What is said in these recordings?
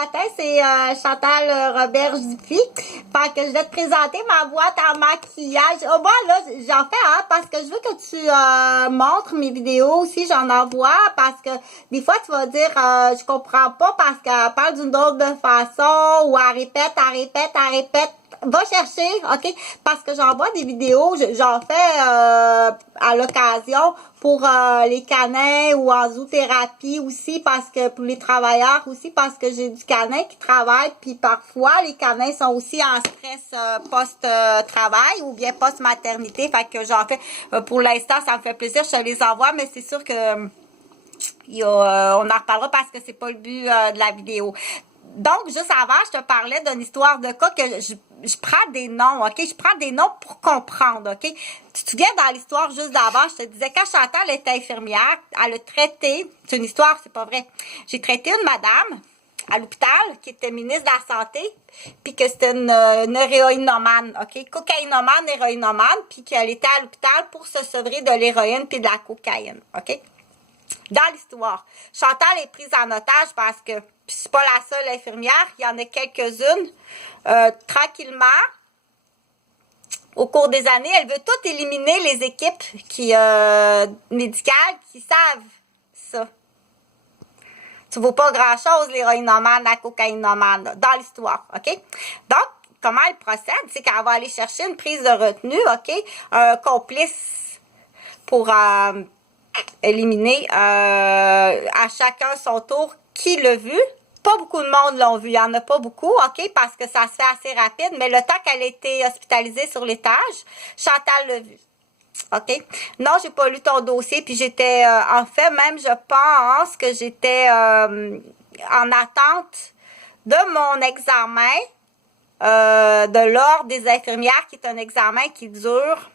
matin, c'est Chantal Roberge Dupuis. Fait que je vais te présenter ma boîte en maquillage. Oh, moi, là, j'en fais, hein, parce que je veux que tu montres mes vidéos aussi. J'en envoie parce que des fois, tu vas dire, je comprends pas parce qu'elle parle d'une autre de façon ou elle répète, elle répète, elle répète. Va chercher, OK? Parce que j'envoie des vidéos, j'en fais à l'occasion pour les canins ou en zoothérapie aussi, parce que pour les travailleurs aussi, parce que j'ai du canin qui travaille, puis parfois les canins sont aussi en stress post-travail ou bien post-maternité, fait que j'en fais, pour l'instant, ça me fait plaisir, je te les envoie, mais c'est sûr que on en reparlera parce que c'est pas le but de la vidéo. Donc, juste avant, je te parlais d'une histoire de cas que je prends des noms, OK? Je prends des noms pour comprendre, OK? Tu te souviens, dans l'histoire juste d'avant, je te disais, quand Chantal était infirmière, elle a traité, c'est une histoire, c'est pas vrai, j'ai traité une madame à l'hôpital qui était ministre de la Santé, puis que c'était une héroïnomane, OK? Cocaïnomane, héroïnomane, puis qu'elle était à l'hôpital pour se sevrer de l'héroïne puis de la cocaïne, OK? Dans l'histoire, Chantal est prise en otage parce que c'est pas la seule infirmière, il y en a quelques-unes. Tranquillement, au cours des années, elle veut toutes éliminer les équipes médicales qui savent ça. Ça vaut pas grand-chose, l'héroïnomane, la cocaïnomane, dans l'histoire, OK? Donc, comment elle procède? C'est qu'elle va aller chercher une prise de retenue, OK? Un complice pour éliminer à chacun son tour qui l'a vu. Pas beaucoup de monde l'ont vu, il n'y en a pas beaucoup, OK, parce que ça se fait assez rapide, mais le temps qu'elle a été hospitalisée sur l'étage, Chantal l'a vu. OK? Non, j'ai pas lu ton dossier, puis j'étais, en fait, même, je pense que j'étais en attente de mon examen de l'ordre des infirmières, qui est un examen qui dure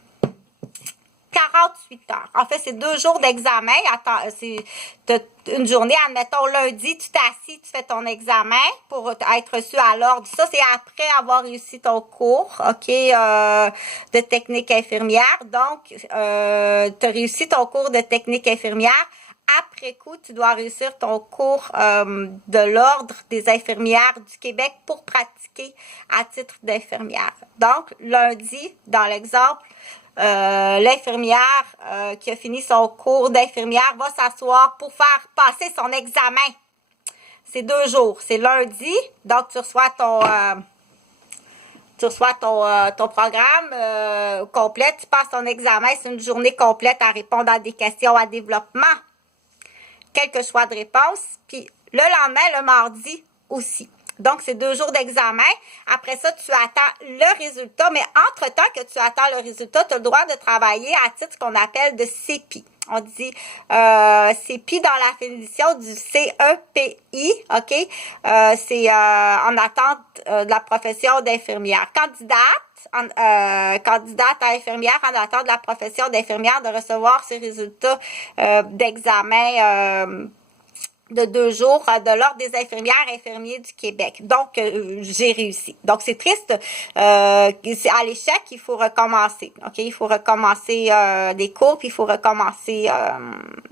48 heures. En fait, c'est 2 jours d'examen. Attends, c'est une journée, admettons, lundi, tu t'assis, tu fais ton examen pour être reçu à l'ordre. Ça, c'est après avoir réussi ton cours, OK, de technique infirmière. Donc, tu as réussi ton cours de technique infirmière. Après coup, tu dois réussir ton cours de l'Ordre des infirmières du Québec pour pratiquer à titre d'infirmière. Donc, lundi, dans l'exemple, l'infirmière qui a fini son cours d'infirmière va s'asseoir pour faire passer son examen. C'est 2 jours. C'est lundi, donc tu reçois ton programme complet. Tu passes ton examen. C'est une journée complète à répondre à des questions à développement. Quelques choix de réponse. Puis le lendemain, le mardi aussi. Donc, c'est 2 jours d'examen. Après ça, tu attends le résultat. Mais entre-temps que tu attends le résultat, tu as le droit de travailler à titre qu'on appelle de CEPI. On dit CEPI dans la définition du CEPI, OK? C'est en attente de la profession d'infirmière. Candidate à infirmière en attente de la profession d'infirmière de recevoir ses résultats d'examen de 2 jours de l'Ordre des infirmières infirmiers du Québec. Donc, j'ai réussi. Donc, c'est triste. C'est à l'échec, il faut recommencer. OK? Il faut recommencer des cours, puis il faut recommencer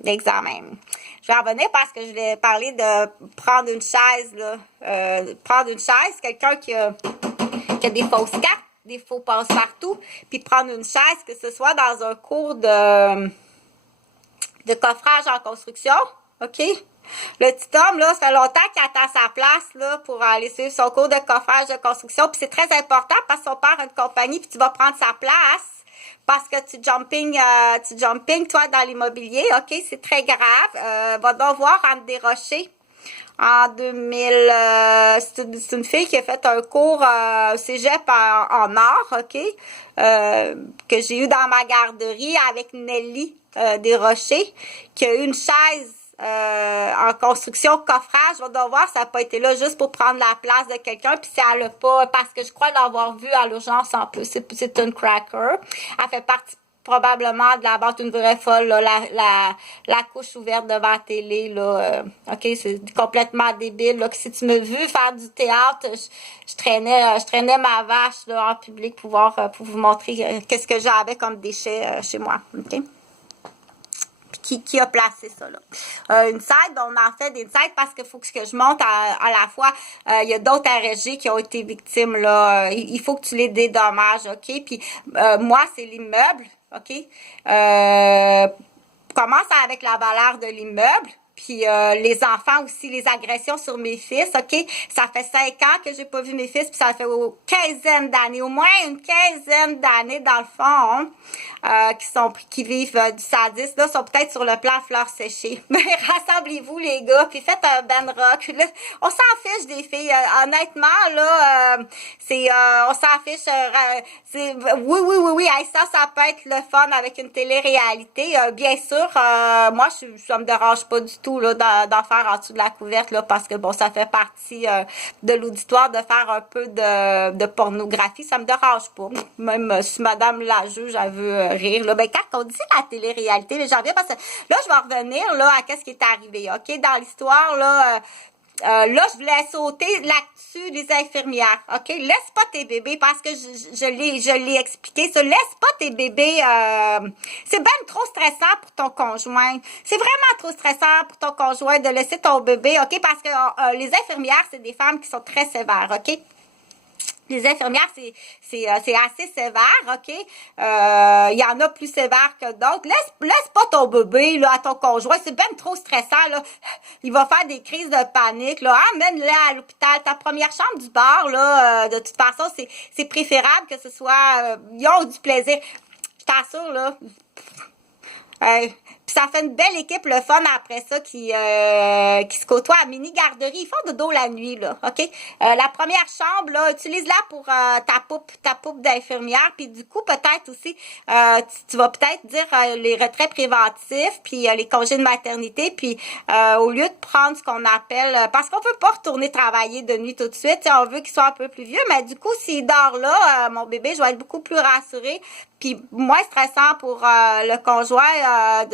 l'examen. Je vais revenir parce que je vais parler de prendre une chaise, là. Prendre une chaise, quelqu'un qui a des fausses cartes, des faux passe-partout, puis prendre une chaise, que ce soit dans un cours de coffrage en construction. OK? Le petit homme, là, ça fait longtemps qu'il attend sa place, là, pour aller suivre son cours de coffrage de construction. Puis c'est très important parce que son père a une compagnie, puis tu vas prendre sa place parce que tu jumping, toi, dans l'immobilier. OK? C'est très grave. Va donc voir Anne Desrochers. En 2000, c'est une fille qui a fait un cours cégep en art, OK? Que j'ai eu dans ma garderie avec Nelly Desrochers, qui a eu une chaise en construction coffrage. On va voir, ça n'a pas été là juste pour prendre la place de quelqu'un, puis ça elle a pas, parce que je crois l'avoir vu à l'urgence en plus. C'est une cracker. Elle fait partie probablement de la vente une vraie folle, là, la couche ouverte devant la télé, là, OK, c'est complètement débile, là, que si tu me veux faire du théâtre, je traînais ma vache, là, en public pour vous montrer qu'est-ce que j'avais comme déchets chez moi, OK? Puis qui a placé ça, là. Une side, on en fait des sides parce qu'il faut que je monte à la fois, il y a d'autres RSG qui ont été victimes, là. Il faut que tu les dédommages, OK? Puis, moi, c'est l'immeuble, OK? Commence avec la valeur de l'immeuble. Puis les enfants aussi, les agressions sur mes fils, OK? Ça fait 5 ans que j'ai pas vu mes fils, puis ça fait une quinzaine d'années, au moins une quinzaine d'années dans le fond, qui vivent du sadisme, là, sont peut-être sur le plan fleurs séchées. Mais rassemblez-vous les gars, puis faites un band rock. Là, on s'en fiche des filles, honnêtement, là, on s'en fiche. Oui, hey, ça peut être le fun avec une télé-réalité. Bien sûr, moi, ça me dérange pas du tout là d'en faire en dessous de la couverte là parce que bon ça fait partie de l'auditoire de faire un peu de pornographie, ça me dérange pas, même si madame la juge elle veut rire là. Ben quand on dit la télé-réalité, j'en reviens parce que là je vais revenir là à qu'est-ce qui est arrivé, OK, dans l'histoire là. Là, je voulais sauter là-dessus les infirmières, OK? Laisse pas tes bébés, parce que je l'ai expliqué, ça. Laisse pas tes bébés, c'est bien trop stressant pour ton conjoint. C'est vraiment trop stressant pour ton conjoint de laisser ton bébé, OK? Parce que les infirmières, c'est des femmes qui sont très sévères, OK? Les infirmières, c'est assez sévère, OK? Il y en a plus sévères que d'autres. Laisse pas ton bébé là, à ton conjoint. C'est bien trop stressant, là. Il va faire des crises de panique, là. Amène-le à l'hôpital. Ta première chambre du bar, là, de toute façon, c'est préférable que ce soit... ils ont du plaisir. Je t'assure, là. Puis ça fait une belle équipe, le fun après ça, qui se côtoie à mini-garderie. Ils font dodo la nuit, là, OK? La première chambre, là, utilise-la pour ta poupe d'infirmière. Puis du coup, peut-être aussi, tu vas peut-être dire les retraits préventifs, puis les congés de maternité, puis au lieu de prendre ce qu'on appelle... parce qu'on peut pas retourner travailler de nuit tout de suite, on veut qu'il soit un peu plus vieux, mais du coup, s'il dort là, mon bébé, je vais être beaucoup plus rassurée, puis moins stressant pour le conjoint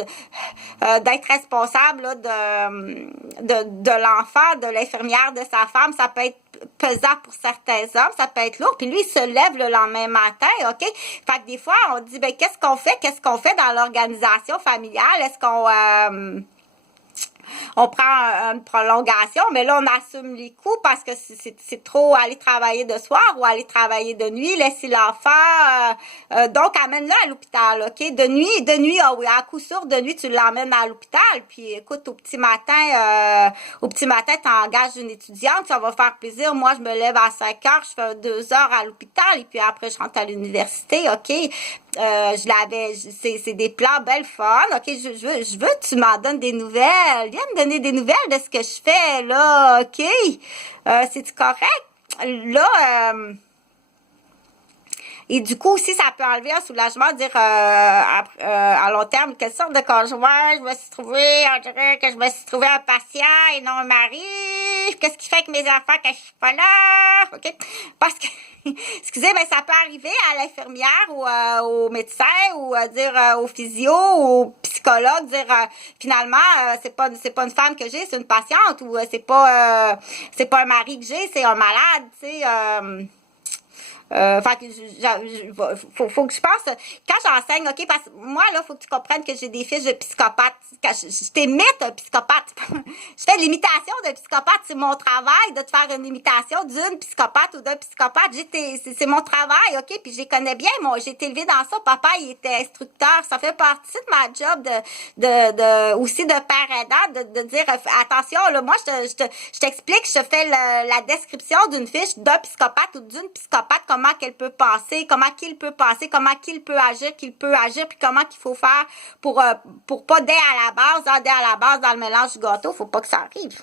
d'être responsable là, de l'enfant, de l'infirmière, de sa femme. Ça peut être pesant pour certains hommes, ça peut être lourd. Puis lui, il se lève le lendemain matin, OK? Fait que des fois, on dit, ben qu'est-ce qu'on fait? Qu'est-ce qu'on fait dans l'organisation familiale? Est-ce qu'on... on prend une prolongation, mais là, on assume les coûts parce que c'est trop aller travailler de soir ou aller travailler de nuit, laisser l'enfant. Donc, amène-le à l'hôpital, OK? De nuit, ah oui, à coup sûr, de nuit, tu l'emmènes à l'hôpital. Puis, écoute, au petit matin, tu engages une étudiante, ça va faire plaisir. Moi, je me lève à 5 heures, je fais 2 heures à l'hôpital et puis après, je rentre à l'université, OK? C'est des plans belles fun, OK? Je veux que tu m'en donnes des nouvelles. Viens me donner des nouvelles de ce que je fais, là, OK? C'est-tu correct? Là, et du coup aussi, ça peut enlever un soulagement, dire à long terme, quelle sorte de conjoint je me suis trouvé, on dirait que je me suis trouvé un patient et non un mari. Qu'est-ce qui fait que mes enfants quand je suis pas là? OK? Parce que, excusez, mais ça peut arriver à l'infirmière ou au médecin ou dire au physio ou au psychologue, dire finalement, c'est pas une femme que j'ai, c'est une patiente ou c'est pas un mari que j'ai, c'est un malade, tu sais. Fait que faut que je pense, quand j'enseigne, OK, parce que moi, là, faut que tu comprennes que j'ai des fiches de psychopathe. Quand je t'imite un psychopathe. Je fais l'imitation d'un psychopathe. C'est mon travail de te faire une imitation d'une psychopathe ou d'un psychopathe. C'est mon travail, OK? Puis je les connais bien, moi. J'ai été élevée dans ça. Papa, il était instructeur. Ça fait partie de ma job aussi de père aidant, de dire, attention, là, moi, je t'explique, je te fais la description d'une fiche d'un psychopathe ou d'une psychopathe, comment qu'elle peut penser, comment qu'il peut penser, comment qu'il peut agir, puis comment qu'il faut faire pour pas dès à la base, dans le mélange du gâteau, faut pas que ça arrive.